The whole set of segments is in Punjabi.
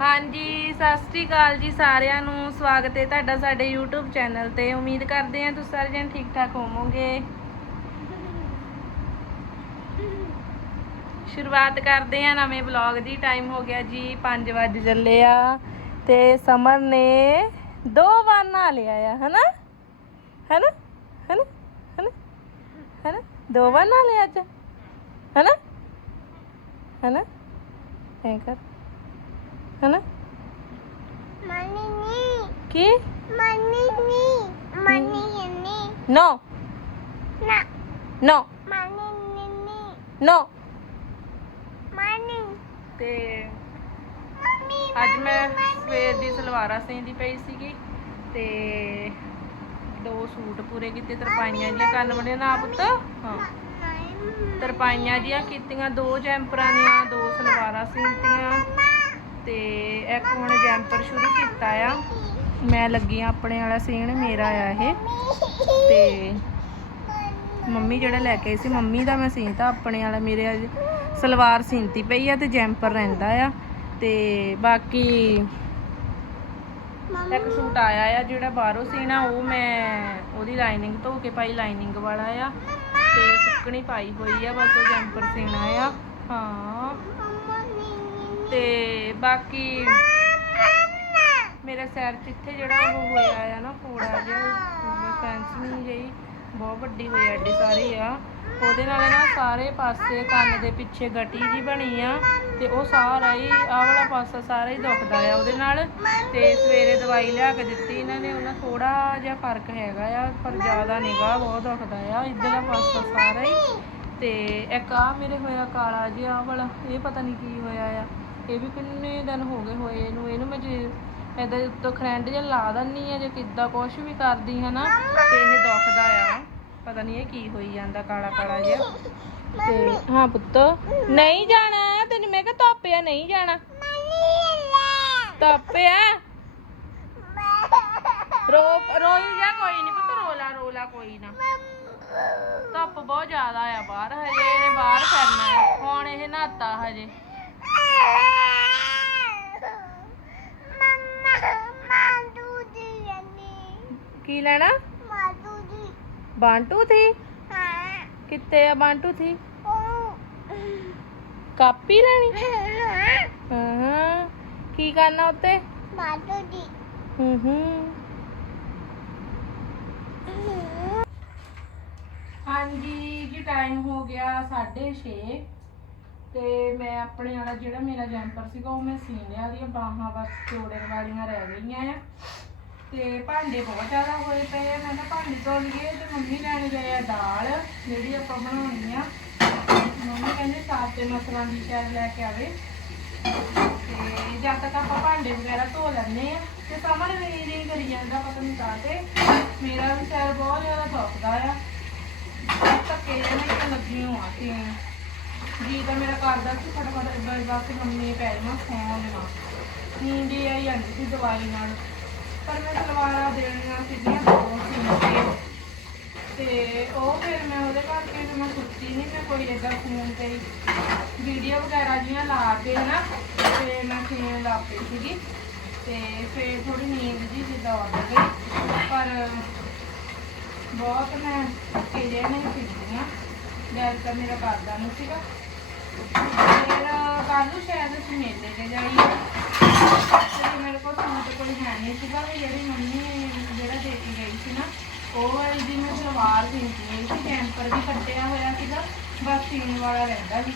ਹਾਂਜੀ, ਸਤਿ ਸ੍ਰੀ ਅਕਾਲ ਜੀ ਸਾਰਿਆਂ ਨੂੰ। ਸਵਾਗਤ ਹੈ ਤੁਹਾਡਾ ਸਾਡੇ YouTube ਚੈਨਲ ਤੇ। ਉਮੀਦ ਕਰਦੇ ਹਾਂ ਤੁਸੀਂ ਸਾਰੇ ਜਣ ਠੀਕ ਠਾਕ ਹੋਵੋਗੇ। ਸ਼ੁਰੂਆਤ ਕਰਦੇ ਹਾਂ ਨਵੇਂ ਵਲੌਗ ਦੀ। ਟਾਈਮ ਹੋ ਗਿਆ ਜੀ 5 ਵਜੇ ਚੱਲੇ ਆ ਤੇ ਸਮਰ ਨੇ ਦੋ ਵਾਰ ਨਹਾ ਲਿਆ ਆ, ਹਨਾ? ਹਨਾ? ਹਨਾ? ਹਨਾ? ਹਨਾ? ਦੋ ਵਾਰ ਨਹਾ ਲਿਆ ਅੱਜ? ਹਨਾ? ਹਨਾ? ਐਂ ਕਰ। ਹਨਾ ਮਨੀ ਨੀ ਕੀ ਮਨੀ ਨੀ ਮਨੀ ਨੀ ਨੋ ਨਾ ਨੋ ਮਨੀ ਨੀ ਨੀ ਨੋ ਮਨੀ ਤੇ ਮੰਮੀ ਅੱਜ ਮੈਂ ਸਵੇਰ ਦੀ ਸਲਵਾਰਾਂ ਸੀਂਦੀ ਪਈ ਸੀਗੀ ਤੇ ਦੋ ਸੂਟ ਪੂਰੇ ਕੀਤੇ ਤਰਪਾਈਆਂ ਜੀਆਂ ਕੰਨ ਬਣੇ ਨਾ ਪੁੱਤ? ਹਾਂ। ਤਰਪਾਈਆਂ ਜੀਆਂ ਕੀਤੀਆਂ ਦੋ ਜੈਂਪਰਾਂ ਦੀਆਂ ਦੋ ਸਲਵਾਰਾਂ ਸੀਂਤੀਆਂ। ਤੇ ਇੱਕ ਹੁਣ ਜੈਂਪਰ ਸ਼ੁਰੂ ਕੀਤਾ ਆ? ਮੈਂ ਲੱਗੀ ਆਂ ਆਪਣੇ ਵਾਲਾ ਸੀਣ ਮੇਰਾ ਆ ਇਹ। ਤੇ ਮੰਮੀ ਜਿਹੜਾ ਲੈ ਕੇ ਆਈ ਸੀ, ਮੰਮੀ ਦਾ ਮੈਂ ਸੀਤਾ ਆਪਣੇ ਵਾਲਾ, ਮੇਰੇ ਅੱਜ ਸਲਵਾਰ ਸੀਨਤੀ ਪਈ ਆ ਤੇ ਜੈਂਪਰ ਰਹਿੰਦਾ ਆ। ਤੇ ਬਾਕੀ ਇੱਕ ਸੂਟ ਆਇਆ ਆ ਜਿਹੜਾ ਬਾਹਰੋਂ ਸੀਣਾ ਉਹ ਮੈਂ ਉਹਦੀ ਲਾਈਨਿੰਗ ਧੋ ਕੇ ਪਾਈ ਲਾਈਨਿੰਗ ਵਾਲਾ ਆ। ਤੇ ਸੁੱਕਣੀ ਪਾਈ ਹੋਈ ਆ, ਬਸ ਉਹ ਜੈਂਪਰ ਸੀਣਾ ਆ ਹਾਂ। ਤੇ ਬਾਕੀ ਮੇਰੇ ਸਿਰ 'ਚ ਇੱਥੇ ਜਿਹੜਾ ਉਹ ਹੋਇਆ ਆ ਨਾ ਫੋੜਾ ਜਿਹਾ ਫੈਂਸੀ ਜਿਹੀ, ਬਹੁਤ ਵੱਡੀ ਹੋਈ ਆ ਐਡੀ ਸਾਰੀ ਆ। ਉਹਦੇ ਨਾਲ ਨਾ ਸਾਰੇ ਪਾਸੇ ਕੰਨ ਦੇ ਪਿੱਛੇ ਗਟੀ ਜੀ ਬਣੀ ਆ ਤੇ ਉਹ ਸਾਰਾ ਹੀ, ਆਹ ਵਾਲਾ ਪਾਸਾ ਸਾਰਾ ਹੀ ਦੁਖਦਾ ਆ ਉਹਦੇ ਨਾਲ। ਤੇ ਸਵੇਰੇ ਦਵਾਈ ਲਿਆ ਕੇ ਦਿੱਤੀ ਇਹਨਾਂ ਨੇ, ਉਹਨਾਂ ਥੋੜਾ ਜਿਹਾ ਫ਼ਰਕ ਹੈਗਾ ਆ, ਪਰ ਜ਼ਿਆਦਾ ਨਹੀਂਗਾ ਬਹੁਤ ਦੁਖਦਾ ਆ। ਇੱਧਰਲਾ ਪਾਸਾ ਸਾਰਾ ਹੀ। ਤੇ ਇੱਕ ਆ ਮੇਰੇ ਹੋਇਆ ਕਾਲਾ ਜਿਹਾ, ਆਹ ਵਾਲਾ, ਇਹ ਪਤਾ ਨਹੀਂ ਕੀ ਹੋਇਆ ਆ। ਇਹ ਵੀ ਕਿੰਨੇ ਦਿਨ ਹੋ ਗਏ ਹੋਏ ਇਹਨੂੰ ਇਹਨੂੰ ਮੈਂ ਜੇ ਇਹਦੇ ਉੱਤੋਂ ਖਰੈਂਡ ਜਿਹਾ ਲਾ ਦਿੰਨੀ ਆ, ਜੇ ਕਿੱਦਾਂ ਕੁਛ ਵੀ ਕਰਦੀ ਹੈ ਨਾ, ਤੇ ਇਹ ਦੁਖਦਾ ਆ। ਪਤਾ ਨਹੀਂ ਇਹ ਕੀ ਹੋਈ ਜਾਂਦਾ, ਕਾਲਾ ਕਾਲਾ ਜਿਹਾ। ਤੇ ਹਾਂ ਪੁੱਤ, ਨਹੀਂ ਜਾਣਾ, ਤੈਨੂੰ ਮੈਂ ਕਿਹਾ ਧੁੱਪਿਆ ਨਹੀਂ ਜਾਣਾ। ਧੁੱਪਿਆ? ਰੋ, ਰੋਈ ਜਾ ਕੋਈ ਨਹੀਂ ਪੁੱਤ, ਰੋਲਾ ਰੋਲਾ ਕੋਈ ਨਾ। ਧੁੱਪ ਬਹੁਤ ਜ਼ਿਆਦਾ ਆ ਬਾਹਰ ਹਜੇ, ਇਹਨੇ ਬਾਹਰ ਫਿਰਨਾ ਹੁਣ ਇਹ ਨਹਾਤਾ ਹਜੇ। ਕੀ ਲੈਣਾ? ਬਾਂਟੂ ਥੀ? ਕਿੱਥੇ ਆ ਬਾਂਟੂ ਥੀ? ਕਾਪੀ ਲੈਣੀ? ਹਾਂ ਕੀ ਕਰਨਾ ਉੱਤੇ? ਹੂੰ ਹੂੰ। ਹਾਂਜੀ, ਜੀ ਟਾਈਮ ਹੋ ਗਿਆ 6:30 ਤੇ ਮੈਂ ਆਪਣੇ ਵਾਲਾ ਜਿਹੜਾ ਮੇਰਾ ਜੈਂਪਰ ਸੀਗਾ ਉਹ ਮੈਂ ਸੀਨ ਲਿਆ ਦੀਆਂ ਬਾਹਾਂ ਬਸ ਜੋੜਨ ਵਾਲੀਆਂ ਰਹਿ ਗਈਆਂ ਆ। ਤੇ ਭਾਂਡੇ ਬਹੁਤ ਜ਼ਿਆਦਾ ਹੋਏ ਪਏ ਆ। ਮੈਂ ਕਿਹਾ ਭਾਂਡੇ ਧੋ ਲਈਏ ਤੇ ਮੰਮੀ ਲੈਣ ਗਏ ਆ ਦਾਲ ਜਿਹੜੀ ਆਪਾਂ ਬਣਾਉਣੀ ਆ। ਮੰਮੀ ਕਹਿੰਦੇ ਸਾਫ਼ ਤੇ ਮਸਲਾਂ ਦੀ ਸ਼ਾਇਦ ਲੈ ਕੇ ਆਵੇ। ਤੇ ਜਦ ਤੱਕ ਆਪਾਂ ਭਾਂਡੇ ਵਗੈਰਾ ਧੋ ਲੈਂਦੇ ਆ ਤੇ ਸਮਝ ਨਹੀਂ ਨਹੀਂ ਕਰੀ ਜਾਂਦਾ ਪਤਾ ਨਹੀਂ ਕਾਹਤੇ ਮੇਰਾ ਵੀ ਬਹੁਤ ਜ਼ਿਆਦਾ ਦੁਖਦਾ ਆ। ਧੱਕੇ ਜਿਹੇ ਲੱਗੀ ਹੋਆ ਤੇ ਕਰਦਾ ਸੀ ਫਟਾਫਟ ਬਸ ਬਸ ਮੰਮੀ ਪੈ ਜਾਵਾਂ ਸੌਣ ਨਾ ਨੀਂਦ ਹੀ ਆਈ ਜਾਂਦੀ ਸੀ ਦਵਾਈ ਨਾਲ। ਪਰ ਮੈਂ ਸਲਵਾਰਾਂ ਦੇਣੀਆਂ ਸੀਗੀਆਂ ਦੋ ਸੀ ਤੇ ਉਹ ਫਿਰ ਮੈਂ ਉਹਦੇ ਕਰਕੇ ਫਿਰ ਮੈਂ ਸੁੱਤੀ ਨਹੀਂ ਮੈਂ ਕੋਈ ਏਦਾਂ ਫੋਨ ਤੇ ਵੀਡੀਓ ਵਗੈਰਾ ਜੀਆਂ ਲਾ ਕੇ ਨਾ, ਤੇ ਮੈਂ ਫੇਰ ਲਾ ਪਈ ਸੀਗੀ। ਤੇ ਫਿਰ ਥੋੜੀ ਨੀਂਦ ਜੀ ਜਿੱਦਾਂ ਆ ਗਈ। ਪਰ ਬਹੁਤ ਮੈਂ ਕਿਹੜੇ ਨਹੀਂ ਫਿਰਦੀਆਂ ਜਦ ਤੱਕ ਮੇਰਾ ਕਰਦਾ ਨਹੀਂ ਸੀਗਾ। ਫਿਰ ਕੱਲ ਨੂੰ ਸ਼ਾਇਦ ਅਸੀਂ ਮੇਲੇ ਤੇ ਜਾਈਏ ਤੇ ਮੇਰੇ ਕੋਲ ਸੂਟ ਕੋਈ ਹੈ ਨਹੀਂ ਸੀਗਾ ਵੀ ਜਿਹੜੀ ਮੰਮੀ, ਜਿਹੜਾ ਦੇ ਕੇ ਗਈ ਸੀ ਨਾ, ਉਹ ਵਾਲੀ ਦੀ ਮੈਂ ਸਲਵਾਰ ਸੀਂਦੀ ਹੋਈ ਸੀ ਕੈਂਪਰ ਵੀ ਕੱਟਿਆ ਹੋਇਆ ਸੀਗਾ, ਬਸ ਸੀਨ ਵਾਲਾ ਰਹਿੰਦਾ ਸੀ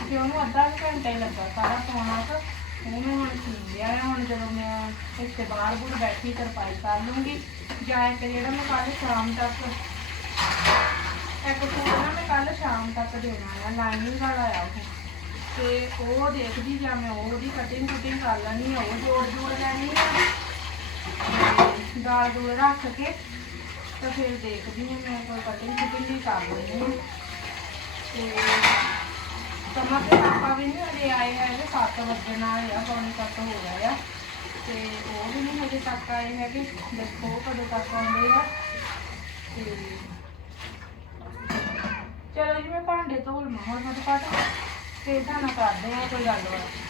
ਤੇ ਉਹਨੂੰ ਅੱਧਾ ਕੁ ਘੰਟਾ ਹੀ ਲੱਗਾ ਸਾਰਾ ਪਾਉਣਾ ਤਾਂ ਉਹ ਮੈਂ ਹੁਣ ਸੀ ਲਿਆ ਹੈ। ਹੁਣ ਜਦੋਂ ਮੈਂ ਇੱਥੇ ਬਾਹਰ ਬੁਰ ਬੈਠੀ, ਤਰਪਾਈ ਕਰ ਲੂੰਗੀ, ਜਾਂ ਇੱਕ ਜਿਹੜਾ ਮੈਂ ਕੱਲ ਸ਼ਾਮ ਤੱਕ ਇੱਕ ਸੂਟ ਨਾ ਮੈਂ ਕੱਲ ਸ਼ਾਮ ਤੱਕ ਦੇਣਾ ਆ, ਲਾਈਨਿੰਗ ਵਾਲਾ ਆ ਉਹ। ਤੇ ਉਹ ਦੇਖਦੀ ਜਾਂ ਮੈਂ ਉਹਦੀ ਕਟਿੰਗ ਕੁਟਿੰਗ ਕਰ ਲੈਣੀ ਆ, ਉਹ ਜੋੜ ਜੋੜ ਲੈਣੀ ਆ। ਤੇ ਦਾਲ ਦੂਲ ਰੱਖ ਕੇ ਤਾਂ ਫਿਰ ਦੇਖਦੀ ਹਾਂ ਮੈਂ ਕੋਈ ਕਟਿੰਗ ਕੁਟਿੰਗ ਵੀ ਕਰ ਲੈਣੀ ਆ। ਤੇ ਸਮਾਂ ਤੇ ਪਾਪਾ ਵੀ ਨਹੀਂ ਹਜੇ ਆਏ ਹੈਗੇ 7 ਵਜੇ ਨਾਲ ਆ, ਪੌਣੇ ਸੱਤ ਹੋ ਗਏ ਆ। ਤੇ ਉਹ ਵੀ ਨਹੀਂ ਹਜੇ ਤੱਕ ਆਏ ਹੈਗੇ, ਦੇਖੋ ਕਦੋਂ ਤੱਕ ਆਉਂਦੇ ਆ। ਤੇ ਚਲੋ ਜੀ ਮੈਂ ਭਾਂਡੇ ਧੋ ਲਵਾਂ ਹੁਣ ਫਟਾਫਟ ਤੇ ਤੁਹਾਨੂੰ ਕਰਦੇ ਆ ਕੋਈ ਗੱਲਬਾਤ।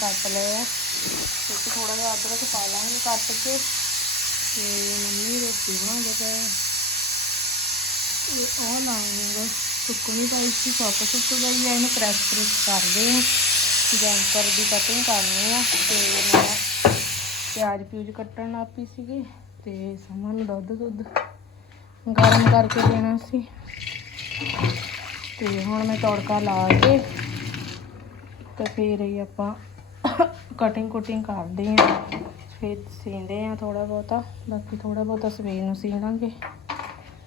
ਕੱਟ ਲਏ ਆ। ਇੱਕ ਥੋੜਾ ਜਿਹਾ ਅਦਰਕ ਪਾ ਲਾਂਗੇ ਕੱਟ ਕੇ। ਤੇ ਮੰਮੀ ਰੋਟੀ ਬਣਾਉਂਦੇ ਪਏ ਇਹ ਉਹ ਲਾਉਂਗੇ ਸੁੱਕਣੀ ਪਾਈ ਸੀ ਸੁੱਕ ਸੁੱਕ ਗਈ ਹੈ ਇਹਨੂੰ ਪ੍ਰੈਸ ਪ੍ਰੈਸ ਕਰਦੇ ਆ। ਜੈਂਪਰ ਦੀ ਕਟਿੰਗ ਕਰਨੀ ਆ। ਤੇ ਮੈਂ ਪਿਆਜ਼ ਪਿਊਜ਼ ਕੱਟਣ ਆਪੀ ਸੀਗੇ। ਤੇ ਸਮਨ ਦੁੱਧ ਦੁੱਧ ਗਰਮ ਕਰਕੇ ਦੇਣਾ ਸੀ। ਤੇ ਹੁਣ ਮੈਂ ਤੜਕਾ ਲਾ ਕੇ ਤੇ ਫੇਰ ਇਹ ਆਪਾਂ ਕਟਿੰਗ ਕੁਟਿੰਗ ਕਰਦੇ ਆ। ਫਿਰ ਸੀਂਦੇ ਆ ਥੋੜਾ ਬਹੁਤਾ। ਬਾਕੀ ਥੋੜਾ ਬਹੁਤਾ ਸਵੇਰ ਨੂੰ ਸੀ ਲਾਂਗੇ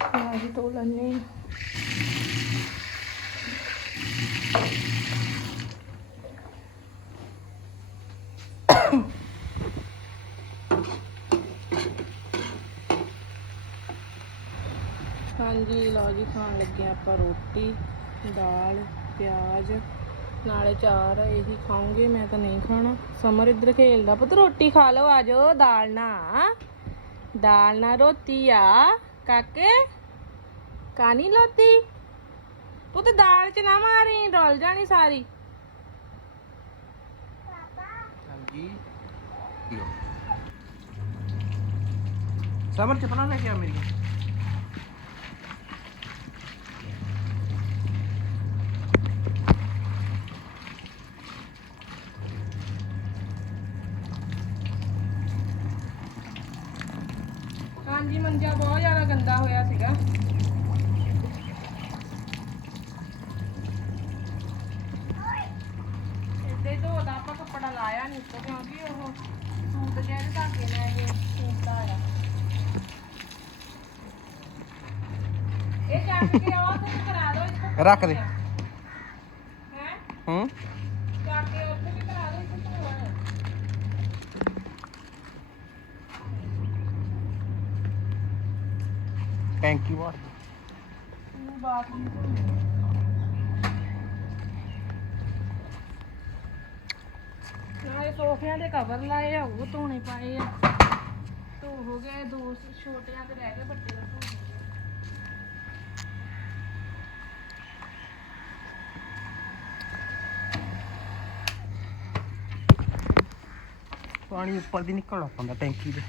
ਪਿਆਜ਼ ਧੋ ਲੈਣੇ ਹਾਂਜੀ, ਲਓ ਜੀ, ਖਾਣ ਲੱਗੇ ਹਾਂ ਆਪਾਂ ਰੋਟੀ, ਦਾਲ, ਪਿਆਜ਼। ਨਾਲੇ ਚਾਰ ਇਹੀ ਖਾਉਂਗੇ ਮੈਂ ਤਾਂ ਨਹੀਂ ਖਾਣਾ। ਸਮਰ ਇੱਧਰ ਖੇਲਦਾ। ਪੁੱਤ ਰੋਟੀ ਖਾ ਲਓ ਆਜੋ ਦਾਲ ਨਾ ਦਾਲ ਨਾ ਰੋਟੀ ਆ। ਕਾਕੇ ਕਾਨੀ ਲੋਤੀ? ਪੁੱਤ ਦਾਲ ਚ ਨਾ ਮਾਰੀ ਡੋਲ ਜਾਣੀ ਸਾਰੀ। ਹਾਂਜੀ। ਲੋ ਸਮਰ ਚਪਨਾ ਲੈ ਕੇ ਆ ਮੇਰੀ? ਹਾਂਜੀ ਮੰਜਾ ਬਹੁਤ ਜ਼ਿਆਦਾ ਗੰਦਾ ਹੋਇਆ ਸੀਗਾ। ਇੱਦੇ ਧੋਦਾ ਆਪਾਂ ਕੱਪੜਾ ਲਾਇਆ ਨਹੀਂ ਉੱਤੋਂ ਕਿਉਂਕਿ ਉਹ ਸੂਟ ਜਿਹੜੇ ਧਾਗੇ ਨਾਲ ਇਹ ਸੂਟਦਾ ਆ ਇਹ ਚੱਕ ਕੇ ਉਹ ਤੇ ਕਰਾ ਦੋ ਇੱਥੇ ਰੱਖ ਦੇ। ਹੈ? ਹੂੰ ਚੱਕ ਕੇ ਉੱਥੇ ਵੀ ਕਰਾ ਦੋ ਇੱਥੇ ਧੋਣ ਟੈਂਕੀ ਵਾਰ ਨਾਲੇ ਸੋਫਿਆਂ ਦੇ ਕਵਰ ਲਾਏ ਆ ਉਹ ਧੋਣੇ ਪਾਏ ਆ। ਧੋ ਹੋ ਗਏ ਦੋ ਛੋਟਿਆਂ ਤੇ ਰਹਿ ਗਏ ਵੱਡੇ ਦਾ ਧੋ ਪਾਣੀ ਉੱਪਰ ਦੀ ਨਿਕਲਣਾ ਪੈਂਦਾ ਟੈਂਕੀ ਦੇ।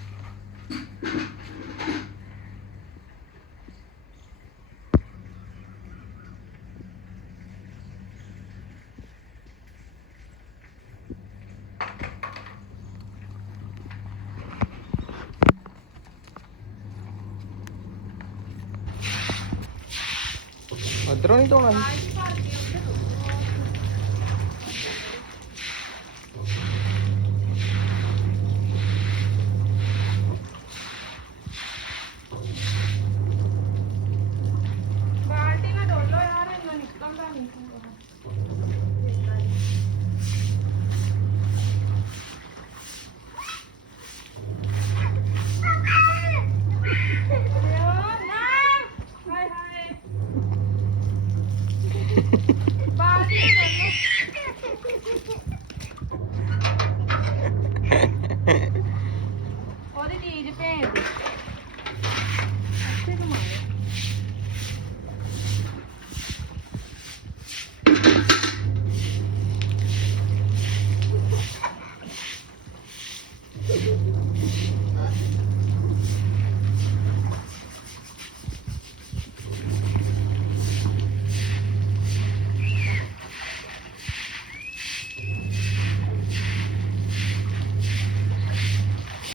ਅਦਰੋਂ ਨਹੀਂ ਧੋਣਾ ਸੀ? Bye.